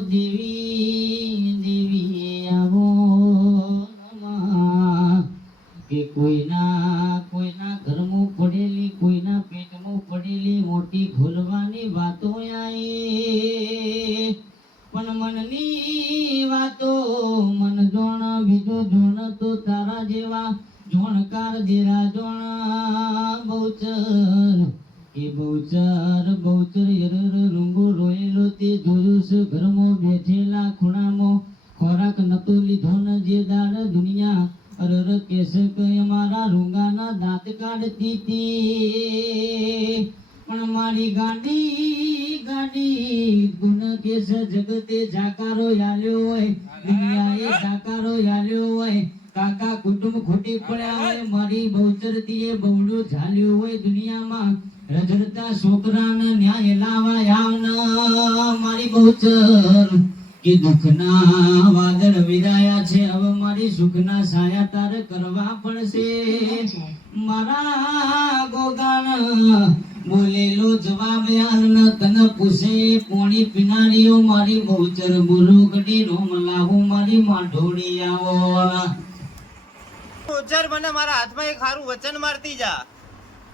દેવી દેવી આવો કે કોઈના કોઈના ઘરમાં પડેલી, કોઈના પેટમાં પડેલી, મોટી ભૂલવાની વાતો આઈ પણ મનની વાતો મન જોણ, બીજો જોણ તો તારા જેવા જોણકાર જેરા જોણ. બહુચર, એ બહુચર બહુચર આવના કે દુઃખના વાદળ વિરાયા છે. હવે મારી સુખના સાયા તારે કરવા પડશે. મારા ગોગાણ બોલેલો જવાબ યાર ન તન પૂછે. પોણી પિનારીઓ મારી બહુચર બોલો કડી રોમ લાવું મારી માઢોડી આવો મને મારા હાથમાં એક સારું વચન મારતી જા.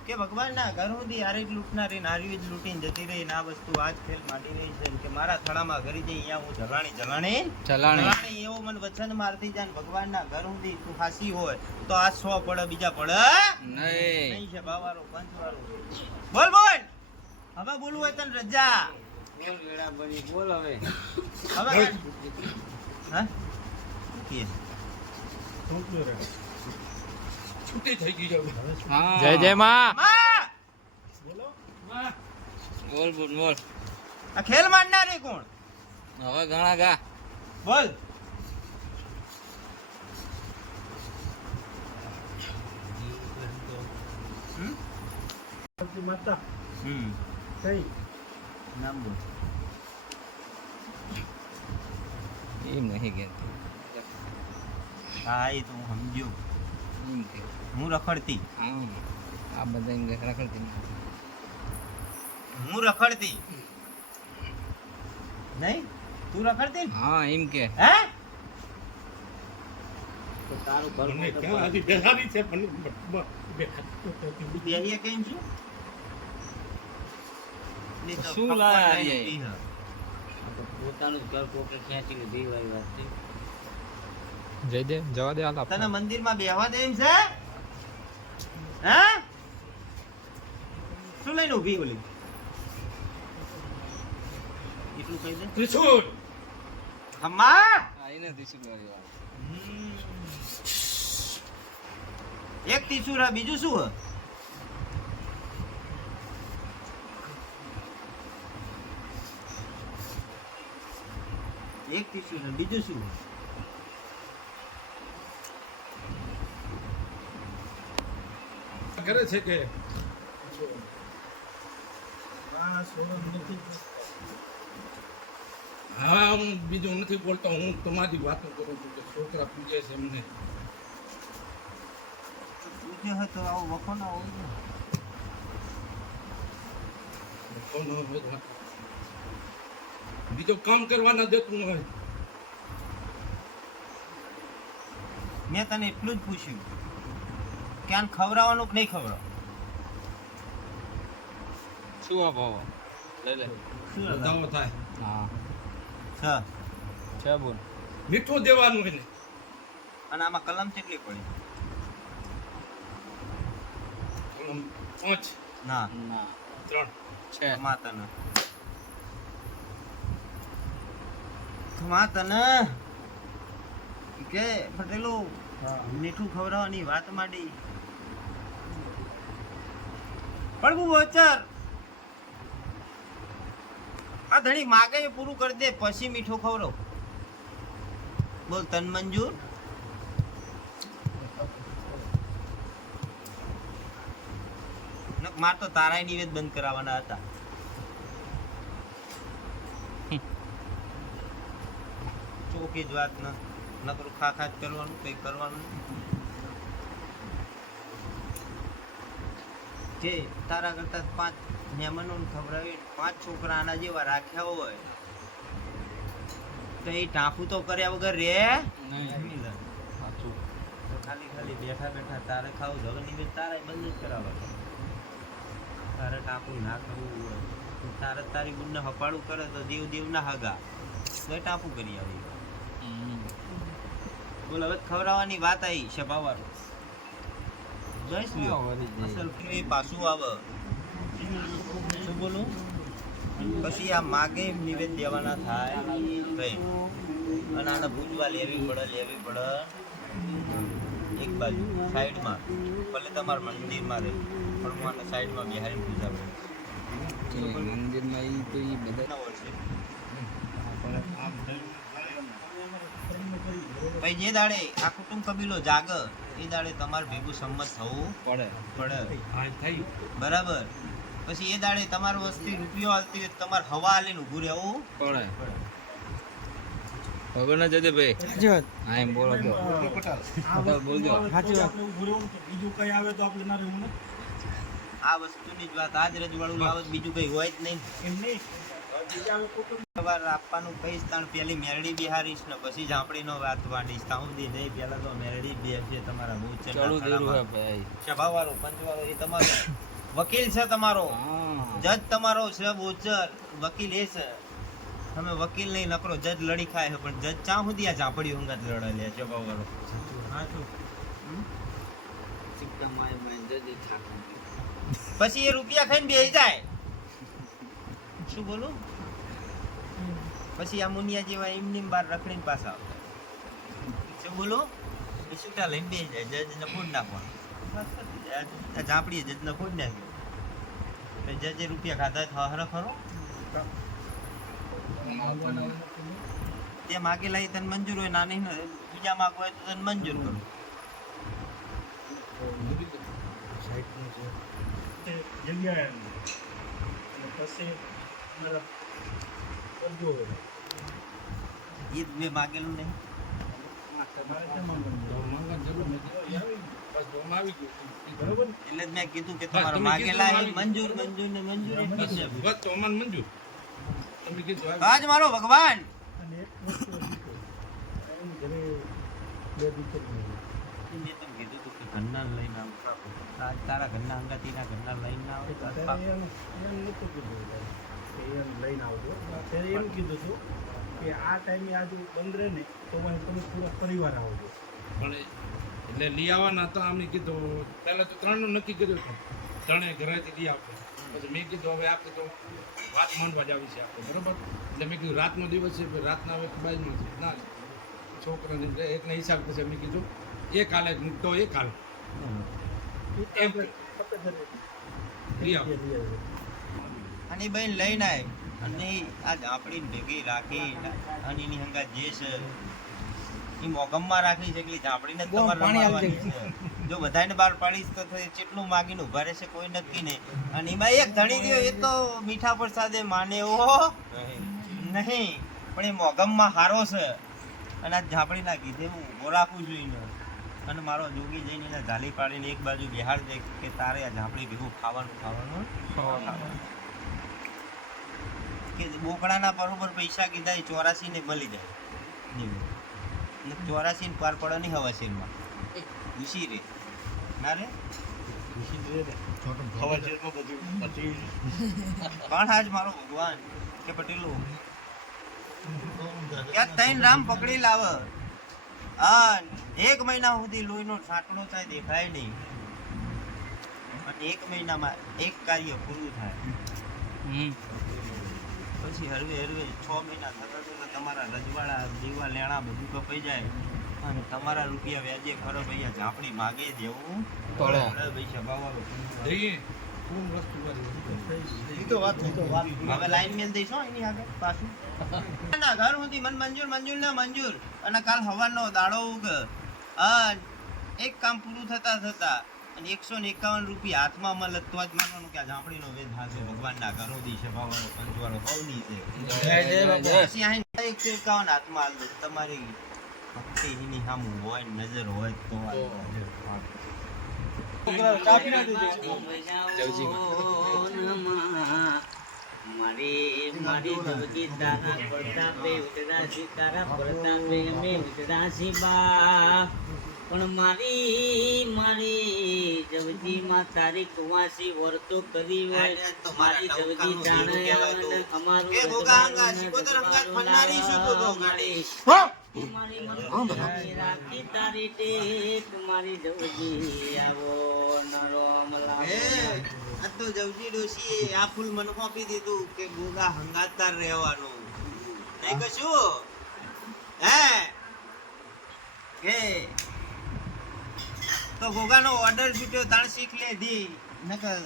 કે ભગવાનના ઘર સુધી હારે જ લૂંટનારી નારીઓ જ લૂંટીને જતી રહી ને આ વસ્તુ આજ ફેલ માંડી રહી છે કે મારા થડામાં ઘરી જઈ અહીંયા હું જલાણી જલાણી. જલાણી. એવો મને વચન મારતી જાય ને ભગવાનના ઘર સુધી તું ફાસી હોય તો આ સો પડે બીજા પડે નહીં. છે બાવારો પંચવારો. બોલ બોલ. હવે બોલવું હોય તને રજા. બોલ હવે. હવે હા? કે જય જય માં. માં! બોલ. બોલ બોલ આ ખેલ માંડનારી કોણ? હવે ઘણા ગા. બોલ. હમ? કઈ? નામ બોલ. એમ નહીં કે હા એ તો હું સમજ્યો. હું રખડતી. આ બધા રખડતી હું રખડતી. નહીં? તું રખડતી હા એમ કે. હે? તારું ઘર. બેસાડી છે પણ કેમ છું? શું લાયા પોતાનું ઘર કોકે ખેંચી લીધી વાત જય જય જવા દે આલા તને મંદિરમાં બેહવા દે એમ છે? હે? શું લઈને ઊભી ઓલી? એટલું કહી દે. ત્રિશુલ! હમ્મા આઈને ત્રિશુલ વાળી વાત. એક તીસુરા બીજું શું હે? એક ત્રિશુલ બીજું શું કરે છે કે? હા હું બીજું નથી બોલતો. હું તમારી વાતો કરું છું કે છોકરા પૂજે છે એમને. પૂછ્યો હોય તો આવો વખો ના હોય ને. હોય વાત. કામ કરવા ના દેતું હોય. મેં તને એટલું જ પૂછ્યું. કે આને ખવડાવવાનું કે નહીં ખવડાવ શું આપો લઈ લે. શું થાય. હા. છ. છ બોલ. મીઠું દેવાનું એને. અને આમાં કલમ કેટલી પડી? કલમ પાંચ. ના. ના. ત્રણ. છે. માતાને માતાને કે પટેલું મીઠું ખવડાવવાની વાત માંડી. પડવું વચર આ ધણી માગે એ પૂરું કરી દે, પછી મીઠું ખવડો બોલ તન મંજૂર માર તો તારાય નિવેદ બંધ કરાવવાના હતા. ચોકી જ વાત ન નકરું ખા ખા જ કરવાનું, કઈ કરવાનું કે તારા કરતા પાંચ મહેમાનોને ખવડાવી પાંચ છોકરા આના જેવા રાખ્યા હોય તો એ ટાંફુ તો કર્યા વગર રે? નહીં. તો ખાલી ખાલી બેઠા બેઠા તારે ખાવું જગન નિમિત્ત તારે બંધ જ કરાવવા તારે ટાંકુ ના કરવું હોય તારે જ તારી બુનને હપાડું કરે તો દેવ દેવ ના હગા. તો એ ટાંપુ કરી આવી. બોલ હવે ખવડાવવાની વાત આવી સભાવાળો જઈશ લ્યો અસલ એ પાછું આવે. શું બોલું? પછી આ માગે એમ નિવેદ દેવાના થાય કઈ અને આને ભૂજવા લેવી પડે લેવી પડે. એક બાજુ સાઈડમાં. ભલે તમારા મંદિરમાં રહે પણ હું આને સાઈડમાં બિહારી પૂજા કરે. મંદિરમાં એ તો એ બધા કેટલા વર્ષે પછી જે દાડે આ કુટુંબ કબીલો જાગ એ દાડે તમારે ભેગું સંમત થવું પડે. પડે. બરાબર. પછી એ દાડે તમારું વસ્તી રૂપિયો હાલતી હોય તમારે હવા હાલીને ઊભું રહેવું પડે. ખબર ના જજે ભાઈ? હા એમ બોલો તો. પટેલ બોલજો. આ વસ્તુની જ વાત આજ રજવાડું લાવો બીજું કઈ હોય જ નહીં. સવાર આપવાનું કહીશ તાણ પેલી મેરડી બિહારીશ ને પછી ઝાંપડીનો વાત વાંડીશ ત્યાં સુધી નહીં પેલા તો મેરડી જ તમારા બહુ છે ચાલુ દેરું હે ભાઈ. સભાવાળો પંચવાળો એ તમારો વકીલ છે તમારો. જજ તમારો છે બોચર વકીલ એ છે. તમે વકીલ નહીં નકરો જજ લડી ખાય છે પણ જજ ચા સુધી આ ઝાંપડી ઊંઘા લડા લે છે સભાવાળો? પછી એ રૂપિયા ખાઈને બેસી જાય. શું બોલું? પછી આ મુનિયા જેવા એમની બાર રખડીને પાછા આવતા શું બોલો? એ છૂટા લઈને બે જાય, જજને ફોડ નાખવાનું. ઝાંપડીએ ઝાંપડી જજને ફોડ નાખ્યું જજે રૂપિયા ખાધા હરો ખરો. તે માગે લાવી તને મંજૂર હોય નાની બીજા માગો હોય તો તને મંજૂર કરું. એ જ મેં માગેલું નહીં. એટલે જ મેં કીધું કે તમારો માગેલા મંજૂર મંજૂર ને મંજૂર મંજૂર. આજ મારો ભગવાન! ઘરના લઈને આવ આજ તારા ઘરના અંગાતીના ઘરના લઈને ના આવે તો એ લઈને આવજો. ત્યારે એમ કીધું છું કે આ ટાઈમે આજે બંધ રહે ને તો મને તમે પૂરા પરિવાર આવજો. પણ એટલે લઈ આવવાના હતા અમે કીધું પહેલાં તો ત્રણનું નક્કી કર્યું હતું. ત્રણે ઘરેથી લઈ આવતો પછી મેં કીધું હવે આપણે તો વાત માંડવા જ આવી છે આપણે. બરાબર? એટલે મેં કીધું રાતનો દિવસ છે રાતના હવે બાજુમાં છે. ના છોકરાને એટલે એકના હિસાબ પછી મેં કીધું. એ હાલે જ મૂકતો એ કાલે એમ લઈ આવો. અને બહેન બેન લઈને આય અને આ ઝાંપડી ભેગી રાખી અને એની હંગા જે છે એ મોગમમાં રાખી છે એટલે ઝાંપડીને જ તમારે રમાડવાની જો બધાને બહાર પાડીશ તો કેટલું માગીને ઊભા રહેશે કોઈ નક્કી નહીં અને એમાં એક ધણી રહ્યો એ તો મીઠા પ્રસાદે માને એવો. નહીં. પણ એ મોગમમાં હારો છે. અને આ ઝાંપડી ના કીધે હું ઊભો રાખું છું એને. અને મારો જોગી જઈને એને ઝાલી પાડીને એક બાજુ બિહાર દે કે તારે આ ઝાંપડી ભેગું ખાવાનું ખાવાનું. ખાવાનું. કે બોકડાના બરોબર પૈસા કીધા એ ચોરાસી ને મળી જાય. ચોરાસી ને પાર પડે નહીં હવાશીરમાં ઘૂસી રે. ના રે? પણ આજ મારો ભગવાન કે પટેલું? ક્યાંક તૈન રામ પકડી લાવ. હા એક મહિના સુધી લોહીનો છાંટણો થાય દેખાય નહીં. અને એક મહિનામાં એક કાર્ય પૂરું થાય. હમ. પછી હળવે હળવે છ મહિના થતા થતાં તમારા રજવાડા દીવા લેણા બધું કપાઈ જાય. અને તમારા રૂપિયા વ્યાજે ખરો ભૈયા ઝાપડી માગે જેવું પડે. પૈસા ભાવવાનું હવે લાઈન મેલ દઈશ એની આગળ પાછું. ના ઘર સુધી મન મંજૂર મંજૂર ના મંજૂર. અને કાલ હવાનો દાડો ઉગ. હા એક કામ પૂરું થતા થતા અને એકસો ને એકાવન રૂપિયા હાથમાં અમારે તો જ માનવાનું કે આ ઝાંપડીનો વેદ હાથે ભગવાનના ઘરો દી છે ભાવવાનો પંચવાળો હવની છે. એકસો એકાવન હાથમાં હાલ તમારી ભક્તિ એની સામું હોય નજર હોય તો મારી મારી તારા તારા બા પણ મારી મારી જવજી માં તારી કુવાસી વર્તો કરી મારી જવજી જાણે અમારું રાખી તારી ટેક. મારી જવજી આવો નરો એ, આ તો જવજી ડોશી આ ફૂલ મને આપી દીધું કે ગોગા હંગાતાર રહેવાનું. નહીં કશું? હે? કે તો ગોગાનો ઓર્ડર છૂટ્યો તાણ શીખ લેધી. નકર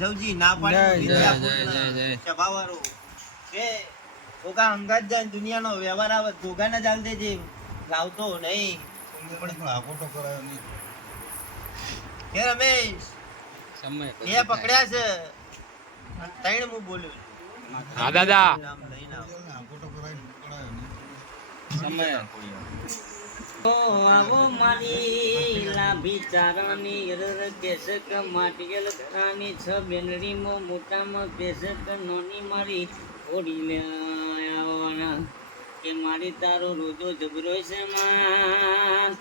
જવજી ના પાડી જય, જય, જય, જય. સભાવાળો. કે ગોગા અંગત જાય ને દુનિયાનો વ્યવહાર આવે ગોગાને જ આલ દેજે લાવતો નહીં. કે રમેશ સમય બે પકડ્યા છે. ત્રણ હું બોલ્યો હા દાદા. સમય. આવો મારી લાભી ચારણી રર કેસક માટીયલ ઘરાની છ બેનડી મો મોટામાં કેસક નોની મારી ઓડી લે આવવાના કે મારી તારો રોજો જબરો છે માં.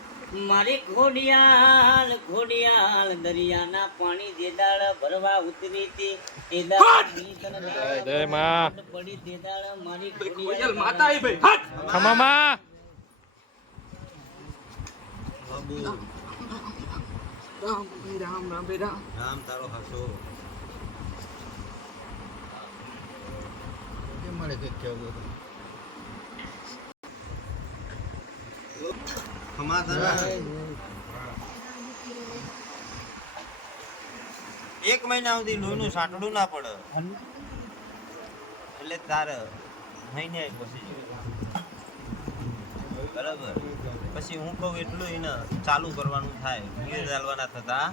મારી ઘોડિયાલ ઘોડિયાલ દરિયાના પાણી જે દાળ ભરવા ઉતરી હતી એ દાળ પડી તે દાળ મારી ઘોડિયાલ ખમામાં બાબુ. રામ તારો હસો. ખમા તારા એક મહિના સુધી લોહીનું સાંટડું ના પડે. એટલે તારે મહિને પછી બરાબર. પછી હું કહું એટલું એને ચાલુ કરવાનું થાય. ગીર ચાલવાના થતા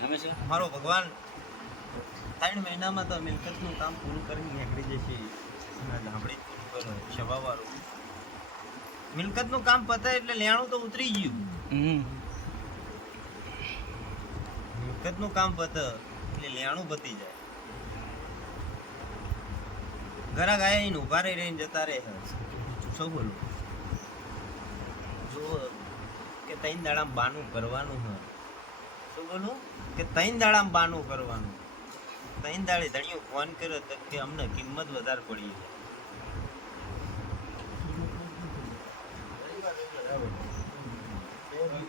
પણ મારો ભગવાન ત્રણ મહિનામાં તો મિલકતનું કામ પૂરું કરીને નીકળી જશે. જ પૂરું કરો સભાવાળું. મિલકતનું કામ પતે એટલે લેણું તો ઉતરી ગયું. મિલકતનું કામ પતે. એટલે લેણું પતી જાય. ઘરા ગયા એને ઊભા રહી રહીને જતા રહે શું બોલું? જો કે તૈન દાડામ બાનું કરવાનું હોય. શું બોલું? કે ત્રણ દાડામ બાનું કરવાનું તૈન દાડે ધણીઓ ફોન કર્યો તો કે અમને કિંમત વધારે પડી.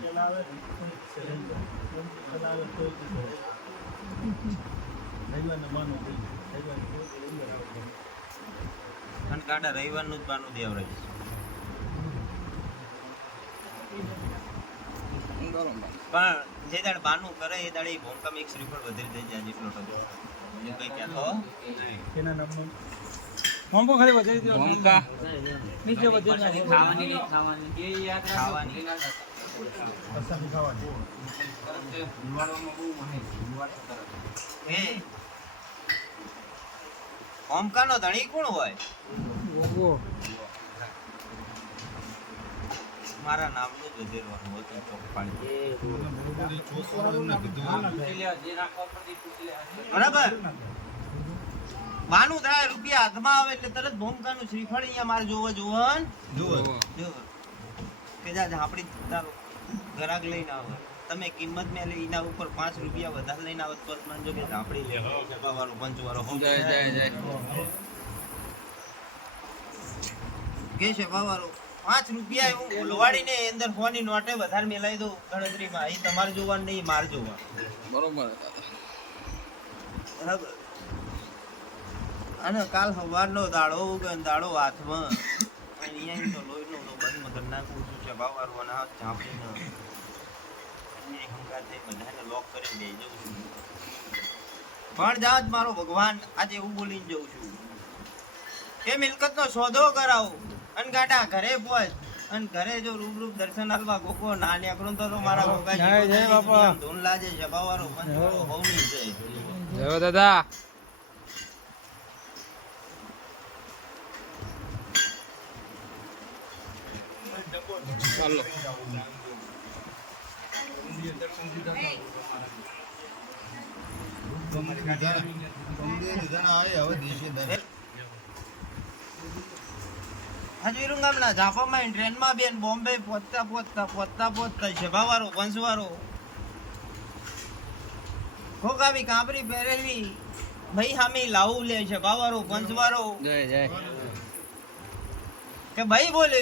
ચલાવે ચલાવે તો રવિવારનું જ બાનું દેવરાય પણ જે દાડ બાનું કરે એ દાડે ભૂમકામાં એક શ્રીફળ વધારી દઈ જાય જેટલો ટકો કઈ કહેતો ખાવાની એ ઓમકાનો ધણી કોણ હોય? મારા નામનું ગજેરવાનું હતું ચોકપાણી બરાબર. માનું થાય રૂપિયા હાથમાં આવે એટલે તરત ભૂમકાનું શ્રીફળ અહીંયા મારે જોવા જોવન. જોવો કે જા આપણી તારો ગરાક લઈને આવે. તમે કિંમત મેં એના ઉપર પાંચ રૂપિયા વધારે લઈને આવત તો માનજો કે ઝાપડી લે. વાળો પંચવાળો જય જય જય. કે છે વાળો પાંચ રૂપિયા હું લોવાડીને અંદર ફોની નોટે વધારે મેલાઈ દઉં ગણતરીમાં. એ તમારે જોવાનું નહીં માર જોવા બરોબર. બરાબર. અને કાલ સવારનો દાડો દાડો હાથમાં. અહીંયા તો લોહીનો તો બંધ મગર નાખું છું. ભાવવાળું અને હાથ ઝાંપીને અહીંયા હંગાતે બધાને લોક કરીને દઈ જઉં છું. પણ જાત મારો ભગવાન આજે હું બોલીને જઉં છું. કે મિલકતનો સોદો કરાવો અને ગાટા ઘરે પહોંચ અને ઘરે જો રૂબરૂપ દર્શન આપવા ગોકો ના નીકળું તો મારા ગોગાજી ધૂન લાજે જબાવાળો પંચો જય જય દાદા. ચાલો. મંદિરે દર્શન દીધા હતા અમારા. અમારી ગાડી આવીને હજુ ગામના ઝાપામાં ટ્રેનમાં બેન બોમ્બે પહોંચતા પહોંચતા પહોંચતા પહોંચતા સભાવાળો પંચવાળો ખોકાવી કાંપરી પહેરેલી ભાઈ હામી લાવું લે છે. ભાવારો પંચવારો જય જય. કે ભાઈ બોલે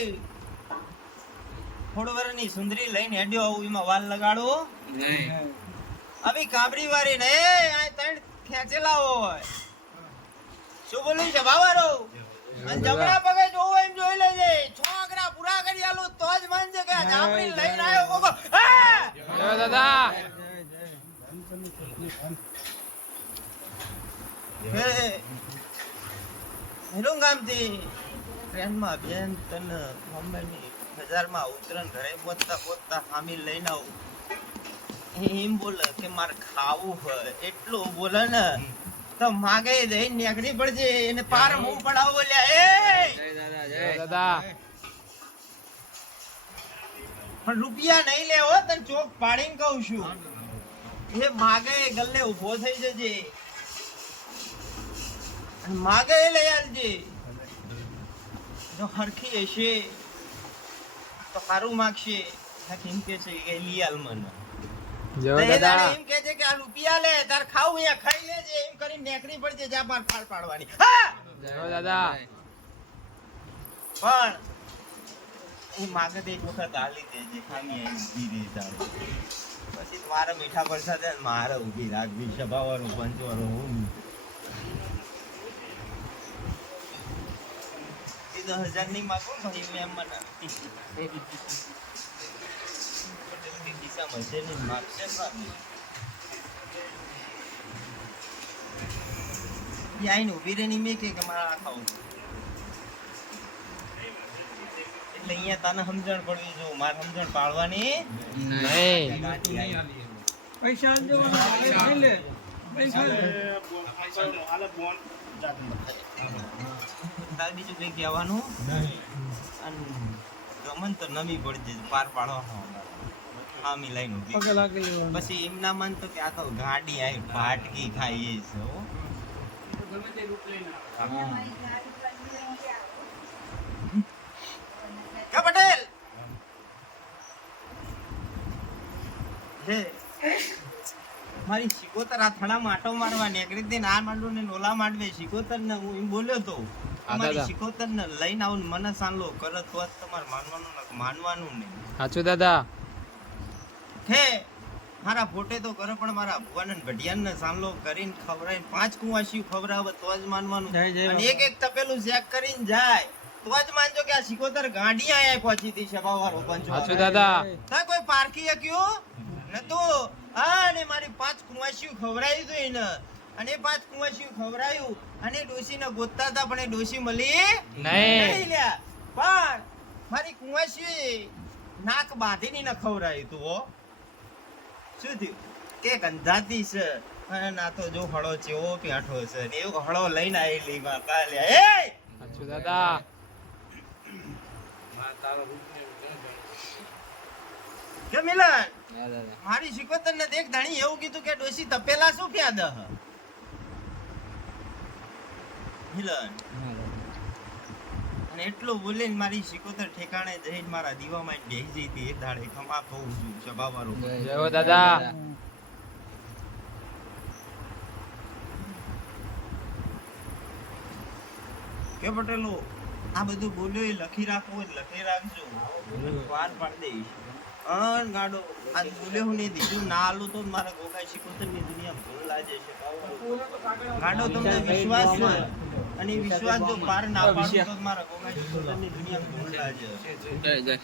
થોડું વરની સુંદરી લઈને હેડ્યો આવું એમાં વાલ લગાડો. નહીં. આવી કાબરી વાળી ને આ ત્રણ ખેંચેલા હોય. શું બોલું છે બાવારો અને જમણા પગે જોવું એમ જોઈ લેજે. છ આંકડા પૂરા કરી આલું તો જ માનજે કે જામડી લઈને આવ્યો કોકો હા! જય દાદા. હેલો ગામથી. ટ્રેનમાં બેન તને બોમ્બેની બજારમાં ઉતરણ ઘરે પહોંચતા પહોંચતા હામી લઈને આવું. એમ બોલે કે મારે ખાવું હોય. એટલું બોલે ને તો માગે દઈ નીકળી પડજે. એને પાર હું પડાવો લ્યા એ! દાદા પણ રૂપિયા નહીં લેવો તને ચોક પાડીને કહું છું. એ માગે ગલ્લે ઊભો થઈ જજે. માગે એ લઈ આવજે. જો હરખી હશે. તો સારું માગશે. એમ કે છે કે લઈ આલ મને. જો દાદા. એમ કે છે કે આ રૂપિયા લે તાર ખાવું એ ખાઈ લેજે. એમ કરી નેકરી પડજે જા બાર પાડ પાડવાની. હા! જય દાદા. પણ હું માગે એક વખત હાલી દેજે ખામી એમ ઊભી રહી પછી મારા મીઠા ને મારે ઊભી રાખવી સભાવાનું પંચવાનું હું દસ હજાર નહીં માગો ભાઈ મેં એમ ને માગશે ને બાપુ. એ આઈને ઊભી રહીને મેં કે મારા આ ખાવું એટલે અહીંયા તને સમજણ પડવી જો મારે સમજણ પાડવાની નહીં. પૈસા આપજો લે પૈસા લે હાલે બોન. તારે બીજું કઈ કહેવાનું. અને ગમન તો નમી પડજે પાર પાડવાનો આમી લાઈન ઊભી લાગી પછી એમના મન તો કે આ તો ગાડી આવી ભાટકી ખાઈએ છે. કે પટેલ? હે મારી શિકોતર આ થણા આટો મારવા નીકળી હતી ને આ માંડું ને નોલા માંડવે શિકોતર ને હું એમ બોલ્યો તો. હા, મારી દાદા. શિકોતર લઈને આવું મને સાંભળો કરે તો તમારે માનવાનું માનવાનું નહીં. સાચું દાદા. હે મારા ફોટે તો કરો પણ મારા ભગવાન ઘડિયાળ ને સામલો કરીને ખવડાવીને પાંચ કુવાસીયું ખવડાવે તો જ માનવાનું. અને એક એક તપેલું ચેક કરીને જાય તો જ માનજો કે આ સિકોતર ગાંડી આયા પહોંચી હતી સભાવાળો પંચો સાચું દાદા. તા કોઈ પારખી શક્યું નતું હા ને મારી પાંચ કુવાસીયું ખવડાવી હતું એને. અને પાંચ કુવાસીયું ખવડાવ્યું અને ડોશીને ગોતતા હતા પણ એ ડોશી મળી નહીં. લ્યા. પણ મારી કુંવાસી નાક બાંધીને ન ખવડાવ્યું તું હો. શું થયું? કે ગંધાતી છે. અને ના તો જો હળો ચેવો પેઠો છે. એવું હળો લઈને આવેલી માતા લ્યા એ! સાચું દાદા. કે મિલન મારી શિકોતર ને. દેખ ધણી એવું કીધું કે ડોશી તપેલા શું ક્યાં હ? મિલન. અને એટલું બોલીને મારી શિકોતર ઠેકાણે જઈને મારા દીવામાં બેસી જઈ હતી. એ દાડે ખમા કહું છું સભાવાળું. જય દાદા. કે પટેલો આ બધું બોલ્યો એ લખી રાખવું હોય લખી રાખજો. વાર પાડી દઈશ. અન ગાડો આ બોલે હું નહીં દીધું ના આલું તો મારા ગોગાઈ શિકોતરની દુનિયા ભૂલ લાજે છે ગાડો તમને વિશ્વાસ છે? અને વિશ્વાસ જો પાર ના પાડું તો મારા ગોગાઈ દુનિયા ભૂલ લાગે જય જય